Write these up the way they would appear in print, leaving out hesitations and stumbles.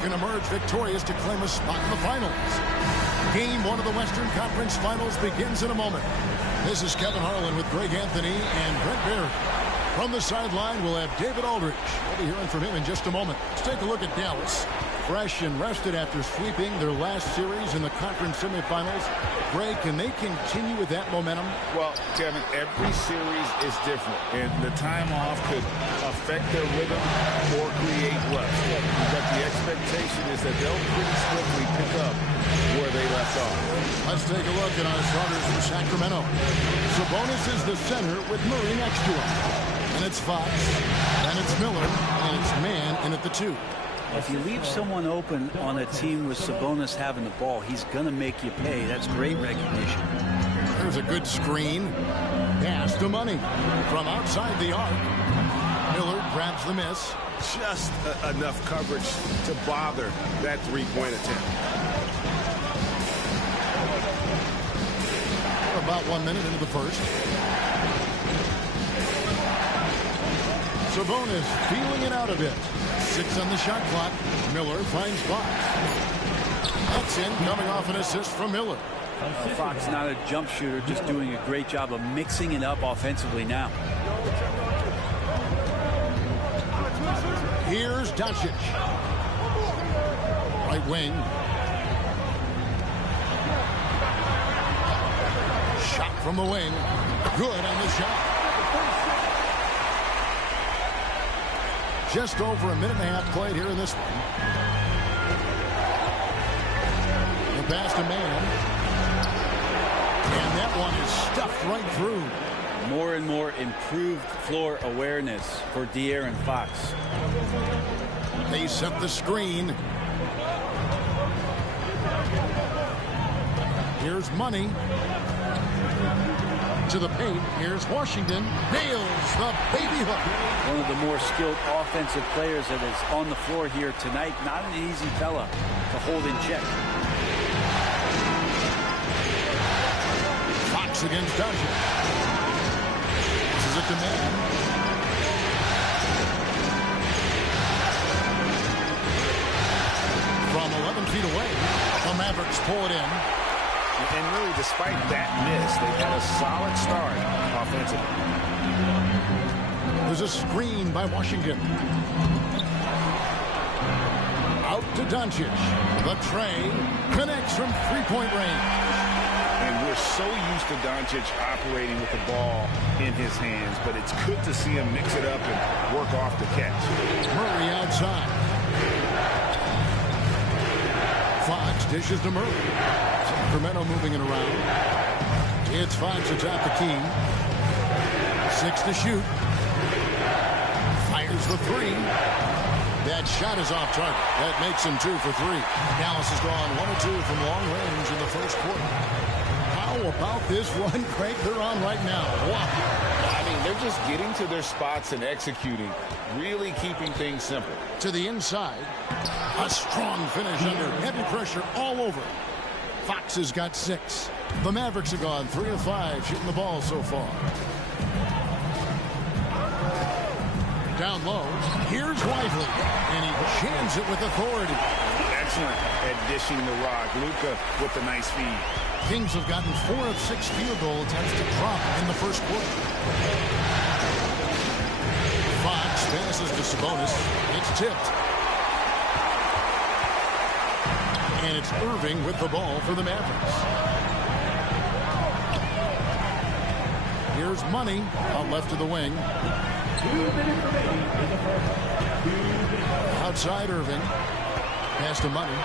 can emerge victorious to claim a spot in the finals. Game 1 of the Western Conference Finals begins in a moment. This is Kevin Harlan with Greg Anthony and Brent Barry. From the sideline, we'll have David Aldridge. We'll be hearing from him in just a moment. Let's take a look at Dallas. Fresh and rested after sweeping their last series in the conference semifinals. Greg, can they continue with that momentum? Well, Kevin, every series is different, and the time off could affect their rhythm or create rust. But the expectation is that they'll pretty swiftly pick up where they left off. Let's take a look at our starters in Sacramento. Sabonis is the center with Murray next to him. And it's Fox, and it's Miller, and it's Man in at the 2. If you leave someone open on a team with Sabonis having the ball, he's going to make you pay. That's great recognition. There's a good screen. Pass to Money from outside the arc. Miller grabs the miss. Just enough coverage to bother that three-point attempt. We're about 1 minute into the first. Sabonis feeling it out a bit. 6 on the shot clock. Miller finds Fox. That's in, coming off an assist from Miller. Fox not a jump shooter, just doing a great job of mixing it up offensively now. Here's Doncic. Right wing. Shot from the wing. Good on the shot. Just over a minute and a half played here in this one. The pass to Man. And that one is stuffed right through. More and more improved floor awareness for De'Aaron Fox. They set the screen. Here's Money. To the paint. Here's Washington. Nails the baby hook. One of the more skilled offensive players that is on the floor here tonight. Not an easy fella to hold in check. Fox against Doncic. This is a demand. From 11 feet away, the Mavericks pull it in. And really, despite that miss, they've had a solid start offensively. There's a screen by Washington. Out to Doncic. The tray connects from three-point range. And we're so used to Doncic operating with the ball in his hands, but it's good to see him mix it up and work off the catch. Murray outside. Fox dishes to Murray. Sacramento moving it around. It's Fox atop the key. 6 to shoot. Fires the 3. That shot is off target. That makes him 2 for 3. Dallas has gone 1 or 2 from long range in the first quarter. How about this run, Craig? They're on right now. Wow. I mean, they're just getting to their spots and executing, really keeping things simple. To the inside. A strong finish under heavy pressure all over. Fox has got 6. The Mavericks have gone 3 of 5 shooting the ball so far. Down low. Here's Lively. And he jams it with authority. Excellent at dishing the rock. Luka with the nice feed. Kings have gotten 4 of 6 field goal attempts to drop in the first quarter. Fox passes to Sabonis. It's tipped. And it's Irving with the ball for the Mavericks. Here's Money out left of the wing. Outside Irving. Pass to Money.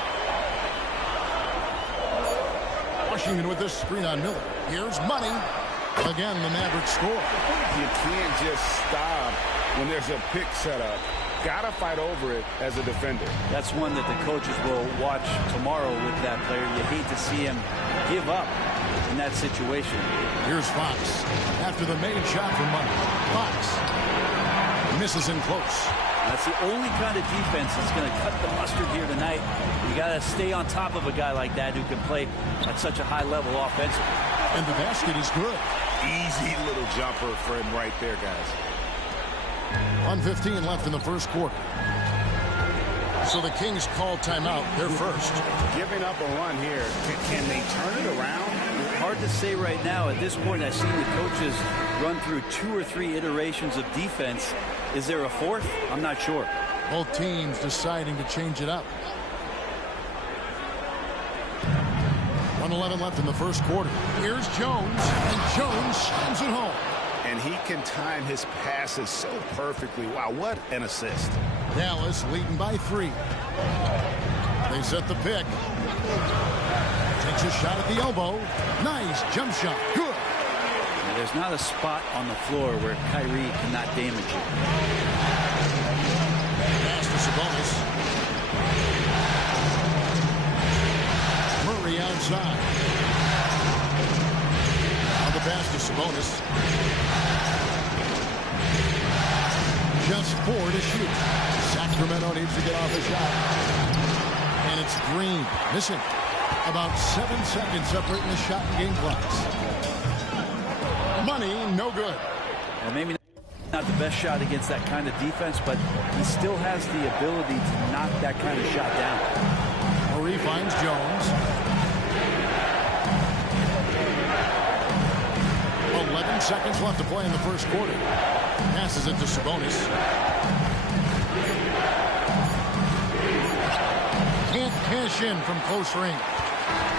Washington with this screen on Miller. Here's Money. Again, the Mavericks score. You can't just stop when there's a pick set up. Gotta fight over it as a defender. That's one that the coaches will watch tomorrow with that player. You hate to see him give up in that situation. Here's Fox after the made shot for Money. Fox misses in close. That's the only kind of defense that's going to cut the mustard here tonight. You got to stay on top of a guy like that who can play at such a high level offensively. And the basket is good. Easy little jumper for him right there, guys. 1:15 left in the first quarter. So the Kings call timeout. They're first. Giving up a run here. Can they turn it around? Hard to say right now. At this point, I've seen the coaches run through 2 or 3 iterations of defense. Is there a fourth? I'm not sure. Both teams deciding to change it up. 1:11 left in the first quarter. Here's Jones, and Jones slams it home. And he can time his passes so perfectly. Wow, what an assist. Dallas leading by 3. They set the pick. Takes a shot at the elbow. Nice jump shot. Good. Now, there's not a spot on the floor where Kyrie cannot damage you. Pass to Sabonis. Murray outside. On the pass to Sabonis. Just 4 to shoot. Sacramento needs to get off a shot. And it's Green missing. About 7 seconds separating the shot and game clocks. Money, no good. Well, maybe not the best shot against that kind of defense, but he still has the ability to knock that kind of shot down. Murray finds Jones. 11 seconds left to play in the first quarter. Passes it to Sabonis. Can't cash in from close range.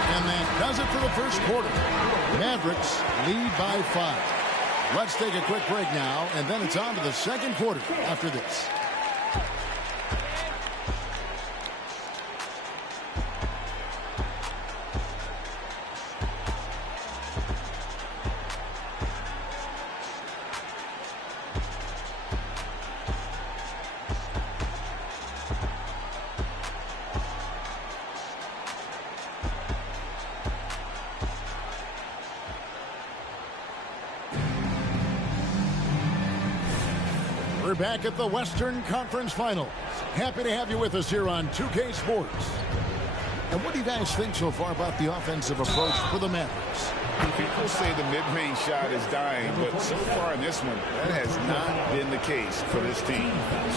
And that does it for the first quarter. Mavericks lead by 5. Let's take a quick break now, and then it's on to the second quarter after this. We're back at the Western Conference Finals. Happy to have you with us here on 2K Sports. And what do you guys think so far about the offensive approach for the Mavericks? People say the mid-range shot is dying, but so far in this one, that has not been the case for this team.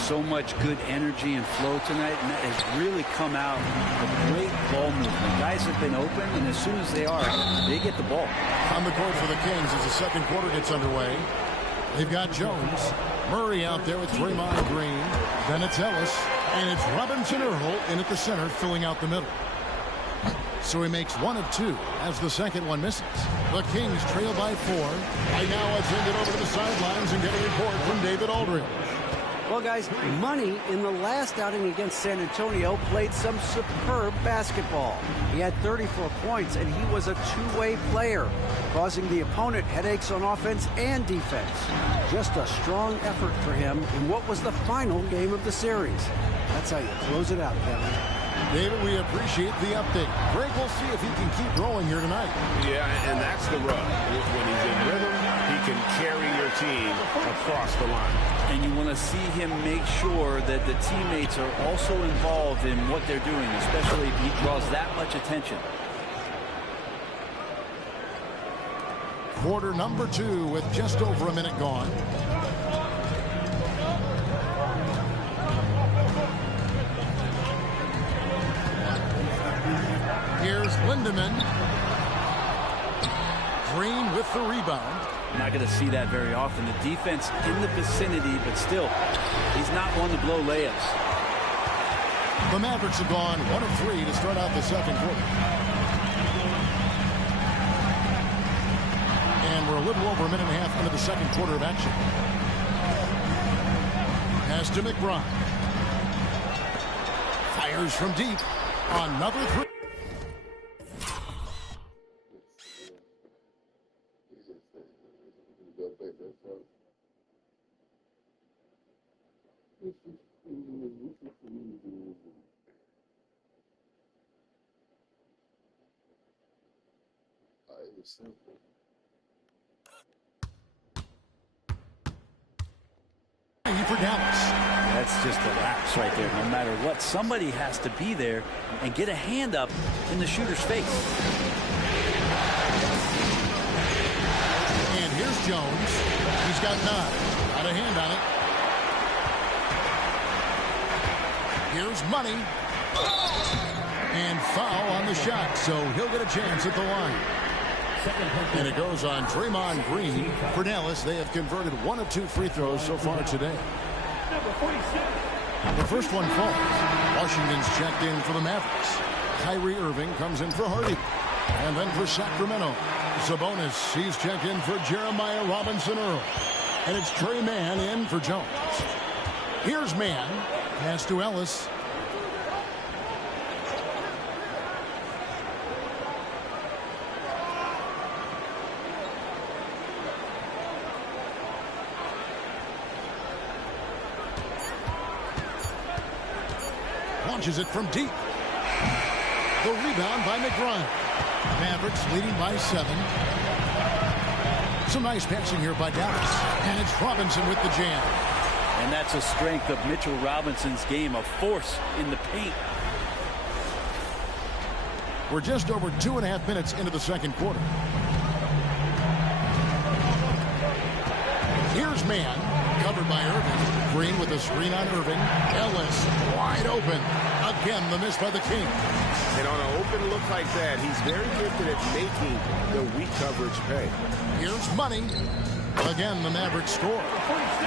So much good energy and flow tonight, and that has really come out with great ball movement. Guys have been open, and as soon as they are, they get the ball. On the court for the Kings as the second quarter gets underway. They've got Jones. Murray out there with Draymond Green. Then it's Ellis. And it's Robinson Earl in at the center, filling out the middle. So he makes 1 of 2 as the second one misses. The Kings trail by 4. Right now, let's send it over to the sidelines and get a report from David Aldridge. Well, guys, Money in the last outing against San Antonio played some superb basketball. He had 34 points, and he was a two-way player, causing the opponent headaches on offense and defense. Just a strong effort for him in what was the final game of the series. That's how you close it out, Kevin. David, we appreciate the update. Greg, we'll see if he can keep rolling here tonight. Yeah, and that's the rub. When he's in rhythm, he can carry your team across the line. And you want to see him make sure that the teammates are also involved in what they're doing, especially if he draws that much attention. Quarter number 2 with just over a minute gone. Here's Lindemann. Green with the rebound. Not going to see that very often. The defense in the vicinity, but still, he's not one to blow layups. The Mavericks have gone 1 of 3 to start out the second quarter. And we're a little over a minute and a half into the second quarter of action. Pass to McBride. Fires from deep. Another 3. For Dallas. That's just a lapse right there. No matter what, somebody has to be there and get a hand up in the shooter's face. And here's Jones. He's got 9. Got a hand on it. Here's Money. And foul on the shot, so he'll get a chance at the line. And it goes on Draymond Green. For Dallas, they have converted 1 of 2 free throws so far today. The first one falls. Washington's checked in for the Mavericks. Kyrie Irving comes in for Hardy. And then for Sacramento, Sabonis, he's checked in for Jeremiah Robinson-Earl. And it's Trey Mann in for Jones. Here's Mann. Pass to Ellis. Launches it from deep. The rebound by McBride. Mavericks leading by 7. Some nice passing here by Dallas. And it's Robinson with the jam. And that's a strength of Mitchell Robinson's game, a force in the paint. We're just over 2.5 minutes into the second quarter. Here's Mann, covered by Irving. Green with a screen on Irving. Ellis wide open. Again, the miss by the Kings. And on an open look like that, he's very gifted at making the weak coverage pay. Here's Money. Again, the Mavericks score.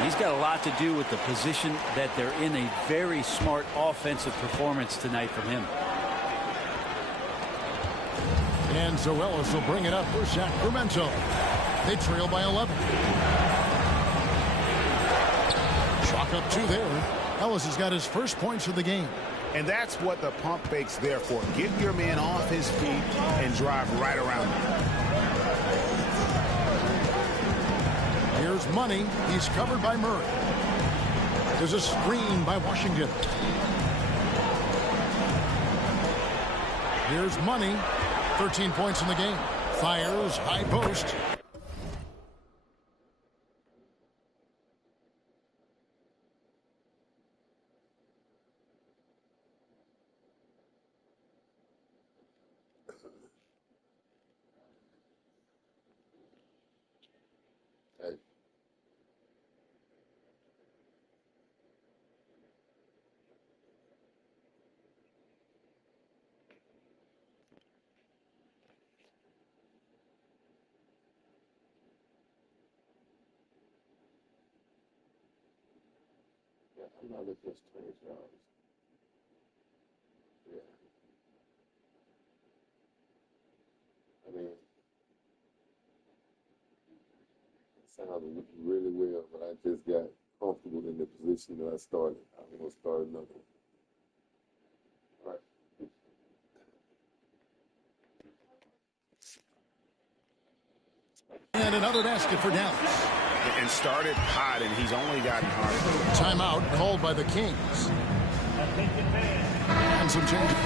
He's got a lot to do with the position that they're in. A very smart offensive performance tonight from him. And so Ellis will bring it up for Sacramento. They trail by 11. Chalk up 2 there. Ellis has got his first points of the game. And that's what the pump fake's there for. Get your man off his feet and drive right around him. Here's Money. He's covered by Murray. There's a screen by Washington. Here's Money. 13 points in the game. Fires high post. I'm not looking at strange yards. Yeah. I mean, it sounded really well, but I just got comfortable in the position that I started. I'm going to start another one. All right. And another basket for Dallas. And started hot, and he's only gotten harder. Timeout called by the Kings. And some changes.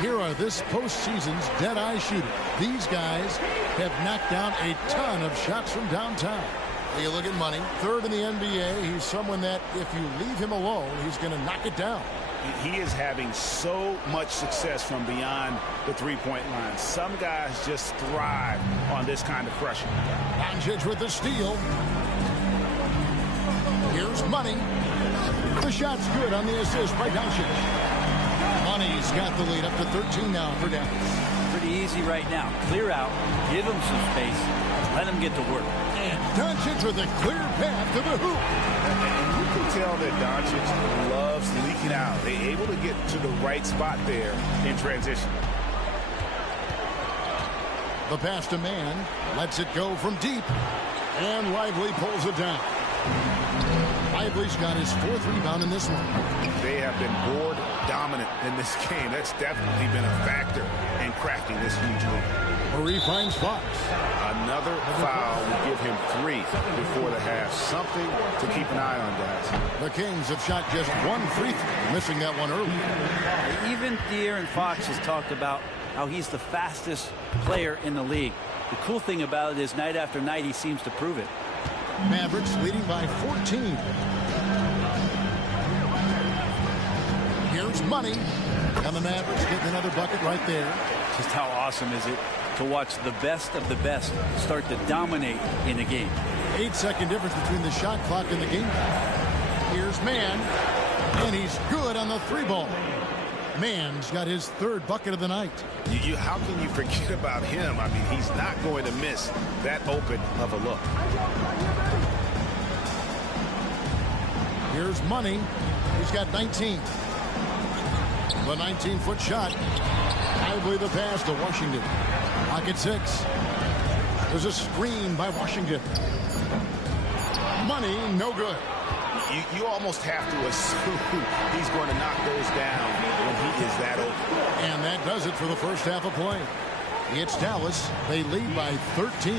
Here are this postseason's dead-eye shooters. These guys have knocked down a ton of shots from downtown. You look at Money, 3rd in the NBA. He's someone that if you leave him alone, he's going to knock it down. He is having so much success from beyond the three-point line. Some guys just thrive on this kind of pressure. Doncic with the steal. Here's Money. The shot's good on the assist by Doncic. Money's got the lead up to 13 now for Dallas. Pretty easy right now. Clear out, give him some space, let him get to work. And Doncic with a clear path to the hoop. And you can tell that Doncic loves leaking out. They're able to get to the right spot there in transition. The pass to Mann. Lets it go from deep. And Lively pulls it down. Lively's got his 4th rebound in this one. They have been board dominant in this game. That's definitely been a factor in cracking this huge lead. Murray finds Fox. Another foul will give him 3 before the half. Something to keep an eye on, guys. The Kings have shot just 1 free throw, missing that one early. Even De'Aaron Fox has talked about how he's the fastest player in the league. The cool thing about it is night after night he seems to prove it. Mavericks leading by 14. Here's Money. And the Mavericks getting another bucket right there. Just how awesome is it to watch the best of the best start to dominate in a game. 8-second difference between the shot clock and the game clock. Here's Mann, and he's good on the 3-ball. Mann's got his 3rd bucket of the night. How can you forget about him? I mean, he's not going to miss that open of a look. Here's Money. He's got 19. The 19-foot shot. I believe the pass to Washington. Pocket 6. There's a screen by Washington. Money, no good. You almost have to assume he's going to knock those down when he is that open. And that does it for the first half of play. It's Dallas. They lead by 13.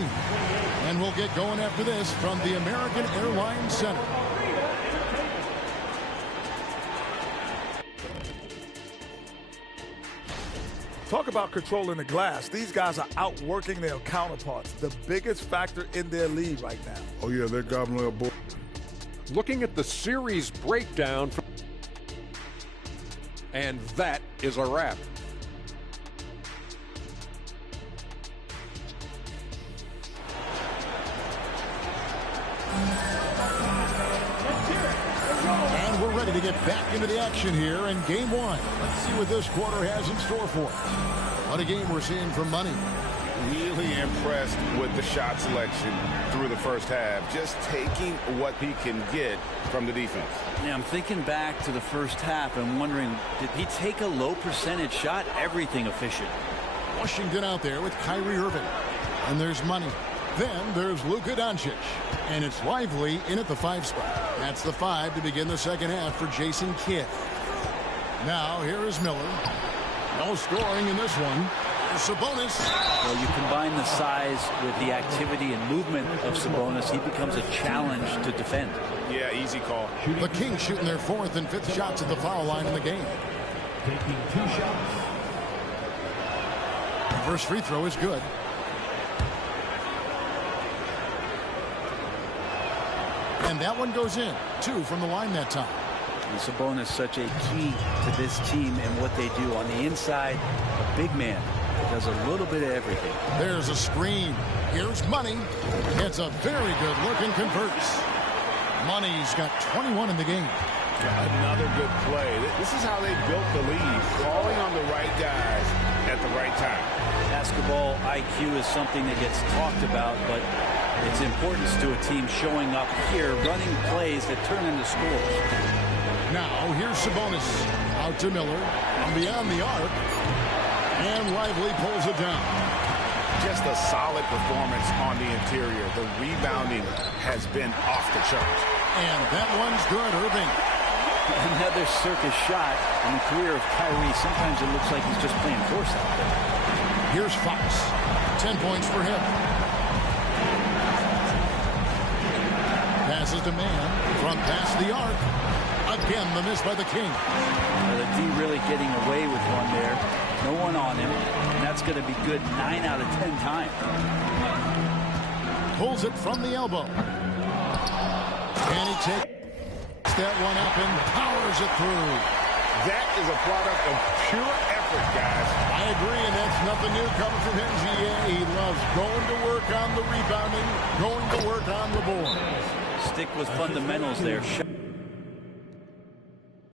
And we'll get going after this from the American Airlines Center. Talk about controlling the glass. These guys are outworking their counterparts. The biggest factor in their lead right now. Oh, yeah, they're gobbling up. Looking at the series breakdown. And that is a wrap. And we're ready to get back into the action here in game 1. Let's see what this quarter has in store for us. What a game we're seeing from Money. Really impressed with the shot selection through the first half. Just taking what he can get from the defense. Yeah, I'm thinking back to the first half and wondering, did he take a low percentage shot? Everything efficient. Washington out there with Kyrie Irving. And there's Money. Then there's Luka Doncic. And it's Lively in at the 5 spot. That's the 5 to begin the second half for Jason Kidd. Now here is Miller. No scoring in this one. Sabonis. Well, you combine the size with the activity and movement of Sabonis, he becomes a challenge to defend. Yeah, easy call. The Kings shooting their 4th and 5th shots at the foul line in the game. Taking 2 shots. First free throw is good. And that one goes in. 2 from the line that time. And Sabonis such a key to this team and what they do on the inside. A big man that does a little bit of everything. There's a screen. Here's Money. It's a very good look and converts. Money's got 21 in the game. Another good play. This is how they built the lead. Calling on the right guys at the right time. Basketball IQ is something that gets talked about, but its importance to a team showing up here, running plays that turn into scores. Now, here's Sabonis. Out to Miller. And beyond the arc. And Lively pulls it down. Just a solid performance on the interior. The rebounding has been off the charts. And that one's good, Irving. Another circus shot in the career of Kyrie. Sometimes it looks like he's just playing force out there. Here's Fox. 10 points for him. Passes to Mann. From past the arc. Again, the miss by the Kings. The D really getting away with one there. No one on him. And that's going to be good 9 out of 10 times. Pulls it from the elbow. And he takes that one up and powers it through. That is a product of pure effort, guys. I agree, and that's nothing new coming from him. He loves going to work on the rebounding, going to work on the board. Stick with fundamentals there.